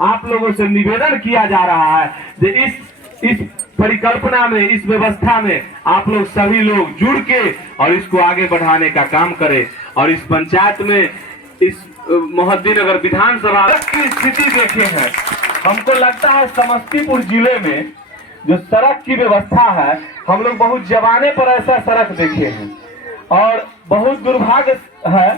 आप लोगों से निवेदन किया जा रहा है कि इस परिकल्पना में, इस व्यवस्था में आप लोग सभी लोग जुड़ के और इसको आगे बढ़ाने का काम करें। और इस पंचायत में, इस मोहद्दीनगर विधानसभा की स्थिति देखे हैं, हमको लगता है समस्तीपुर जिले में जो सड़क की व्यवस्था है, हम लोग बहुत जमाने पर ऐसा सड़क देखे हैं। और बहुत दुर्भाग्य है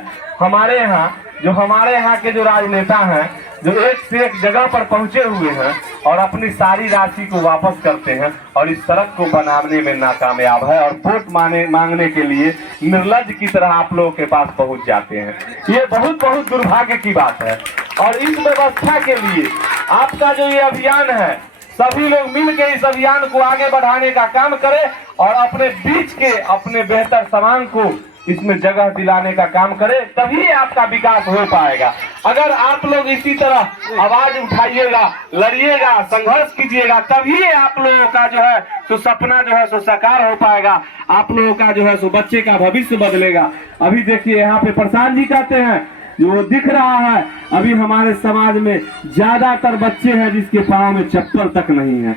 हमारे यहाँ के जो राजनेता हैं, जो एक से एक जगह पर पहुंचे हुए हैं और अपनी सारी राशि को वापस करते हैं और इस सड़क को बनाने में नाकामयाब है और वोट मांगने के लिए निर्लज की तरह आप लोगों के पास पहुंच जाते हैं। ये बहुत बहुत दुर्भाग्य की बात है। और इस व्यवस्था के लिए आपका जो ये अभियान है, सभी लोग मिलकर इस अभियान को आगे बढ़ाने का काम करें और अपने बीच के अपने बेहतर समाज को इसमें जगह दिलाने का काम करें, तभी आपका विकास हो पाएगा। अगर आप लोग इसी तरह आवाज उठाइएगा, लड़िएगा, संघर्ष कीजिएगा, तभी आप लोगों का जो है तो सपना जो है सो साकार हो पाएगा। आप लोगों का जो है सो बच्चे का भविष्य बदलेगा। अभी देखिए यहाँ पे प्रशांत जी कहते हैं, जो दिख रहा है, अभी हमारे समाज में ज्यादातर बच्चे हैं जिसके पाँव में चप्पल तक नहीं है।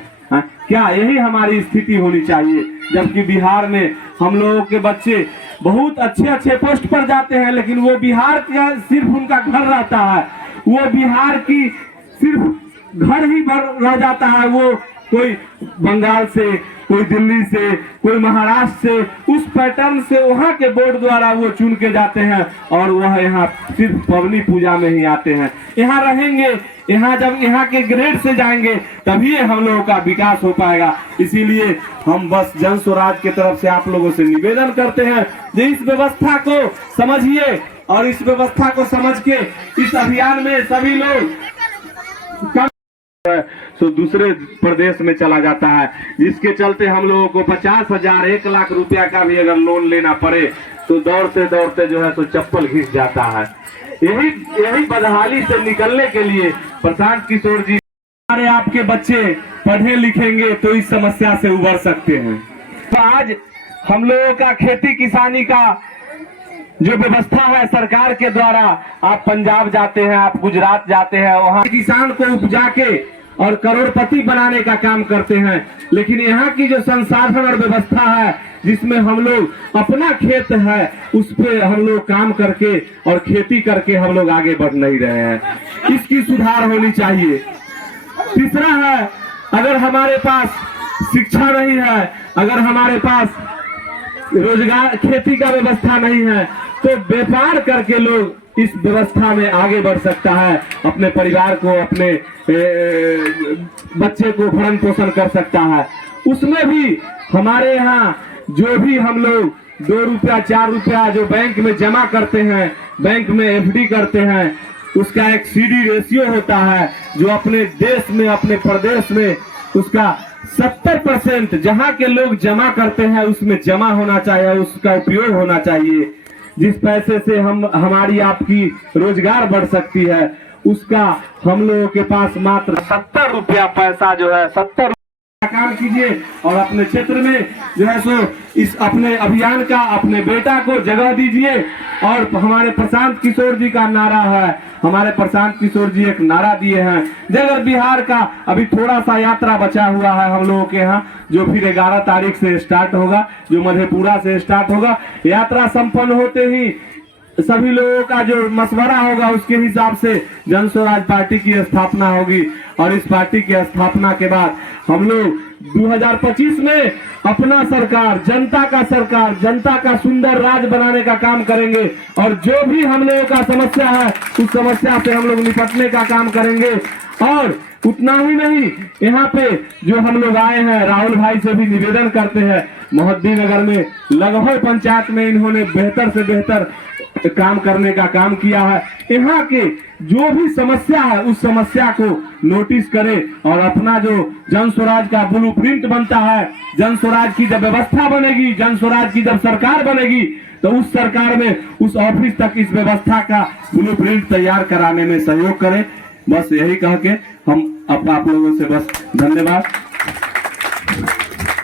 क्या यही हमारी स्थिति होनी चाहिए? जबकि बिहार में हम लोगों के बच्चे बहुत अच्छे पोस्ट पर जाते हैं, लेकिन वो बिहार का सिर्फ उनका घर रहता है, वो बिहार की सिर्फ घर ही भर रह जाता है। वो कोई बंगाल से, कोई दिल्ली से, कोई महाराष्ट्र से, उस पैटर्न से वहाँ के बोर्ड द्वारा वो चुन के जाते हैं और वह यहाँ सिर्फ पवनी पूजा में ही आते हैं। यहाँ रहेंगे, यहाँ जब यहाँ के ग्रेड से जाएंगे तभी हम लोगों का विकास हो पाएगा। इसीलिए हम बस जन स्वराज की तरफ से आप लोगों से निवेदन करते हैं कि इस व्यवस्था को समझिए और इस व्यवस्था को समझ के इस अभियान में सभी लोग तो दूसरे प्रदेश में चला जाता है, जिसके चलते हम लोगों को 50,000, 1 लाख रुपया का भी अगर लोन लेना पड़े तो दौड़ते दौड़ते जो है तो चप्पल घिस जाता है। यही बदहाली से निकलने के लिए प्रशांत किशोर जी, हमारे आपके बच्चे पढ़े लिखेंगे तो इस समस्या से उबर सकते हैं। तो आज हम लोगों का खेती किसानी का जो व्यवस्था है सरकार के द्वारा, आप पंजाब जाते हैं, आप गुजरात जाते हैं, वहाँ किसान को उपजा के और करोड़पति बनाने का काम करते हैं। लेकिन यहाँ की जो संसाधन और व्यवस्था है, जिसमें हम लोग अपना खेत है उस पे हम लोग काम करके और खेती करके हम लोग आगे बढ़ नहीं रहे हैं, इसकी सुधार होनी चाहिए। तीसरा है, अगर हमारे पास शिक्षा नहीं है, अगर हमारे पास रोजगार, खेती का व्यवस्था नहीं है, तो व्यापार करके लोग इस व्यवस्था में आगे बढ़ सकता है, अपने परिवार को, अपने बच्चे को भरण पोषण कर सकता है। उसमें भी हमारे यहाँ जो भी हम लोग 2 रुपया 4 रुपया जो बैंक में जमा करते हैं, बैंक में एफडी करते हैं, उसका एक सीडी रेशियो होता है जो अपने देश में, अपने प्रदेश में उसका 70% जहाँ के लोग जमा करते हैं उसमें जमा होना चाहिए, उसका उपयोग होना चाहिए। जिस पैसे से हमारी आपकी रोजगार बढ़ सकती है, उसका हम लोगों के पास मात्र 70 रुपया पैसा जो है, 70 काम कीजिए और अपने क्षेत्र में जो है सो इस अपने अभियान का अपने बेटा को जगह दीजिए। और हमारे प्रशांत किशोर जी का नारा है, हमारे प्रशांत किशोर जी एक नारा दिए हैं, जगह बिहार का अभी थोड़ा सा यात्रा बचा हुआ है हम लोगों के यहाँ, जो फिर 11 तारीख से स्टार्ट होगा, जो मधेपुरा से स्टार्ट होगा। यात्रा संपन्न होते ही सभी लोगों का जो मशवरा होगा उसके हिसाब से जन स्वराज पार्टी की स्थापना होगी और इस पार्टी की स्थापना के बाद हम लोग 2025 में अपना सरकार, जनता का सुंदर राज बनाने का काम करेंगे और जो भी हम लोगों का समस्या है उस समस्या से हम लोग निपटने का काम करेंगे। और उतना ही नहीं, यहाँ पे जो हम लोग आए हैं, राहुल भाई से भी निवेदन करते हैं, मोहद्दीनगर में लगभग पंचायत में इन्होंने बेहतर से बेहतर काम करने का काम किया है। यहाँ के जो भी समस्या है उस समस्या को नोटिस करें और अपना जो जन स्वराज का ब्लूप्रिंट बनता है, जन स्वराज की जब व्यवस्था बनेगी, जन स्वराज की जब सरकार बनेगी, तो उस सरकार में उस ऑफिस तक इस व्यवस्था का ब्लूप्रिंट तैयार कराने में सहयोग करें। बस यही कह के हम आप लोगों से बस धन्यवाद।